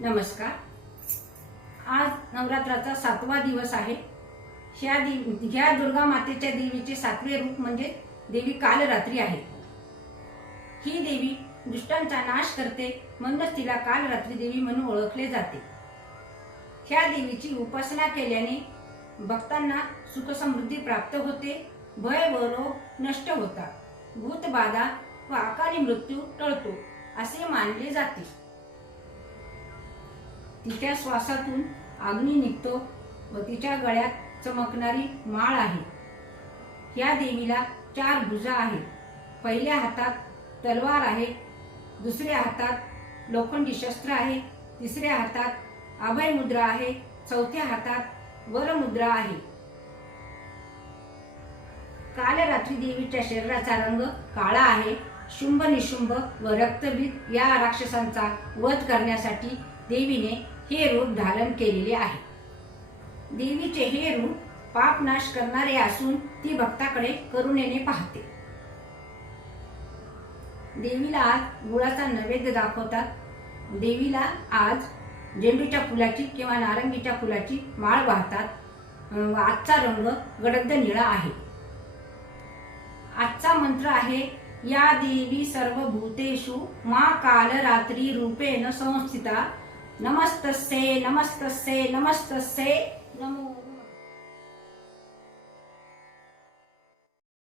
नमस्कार। आज नवरात्राचा 7वा दिवस आहे। ह्या दुर्गा मातेच्या देवीचे 7वे रूप म्हणजे देवी कालरात्री आहे। ही देवी दुष्टांचा नाश करते, म्हणूनच तिला कालरात्री देवी म्हणून ओळखले जाते। ह्या देवीची उपासना केल्याने भक्तांना सुख समृद्धी प्राप्त होते, भय व रोग नष्ट होतात, भूतबाधा व अकाली मृत्यू टळतो असे मानले जाते। तिच्या श्वासातून अग्नी निघतो व तिच्या गळ्यात चमकणारी माळ आहे। या देवीला 4 भुजा आहेत। पहिल्या हातात तलवार आहे, दुसऱ्या हातात लोखंडी शस्त्र आहे, तिसऱ्या हातात अभय मुद्रा आहे, चौथ्या हातात वर मुद्रा आहे। कालरात्री देवीच्या शरीराचा रंग काळा आहे। शुंभ निशुंभ व रक्तबीज या राक्षसांचा वध करण्यासाठी देवीने हे रूप धारण केलेले आहे। देवीचे हे रूप पापनाश करणारे असून ती भक्ताकडे करुणेने पाहते। देवीला आज गुळाचा नैवेद्य दाखवतात। देवीला आज झेंडूच्या फुलाची किंवा नारंगीच्या फुलाची माळ वाहतात। आजचा रंग गडद निळा आहे। आजचा मंत्र आहे, या देवी सर्वभूतेषु मा कालरात्री रूपेण संस्थिता, नमस्तस्यै नमस्तस्यै नमस्तस्यै नमो।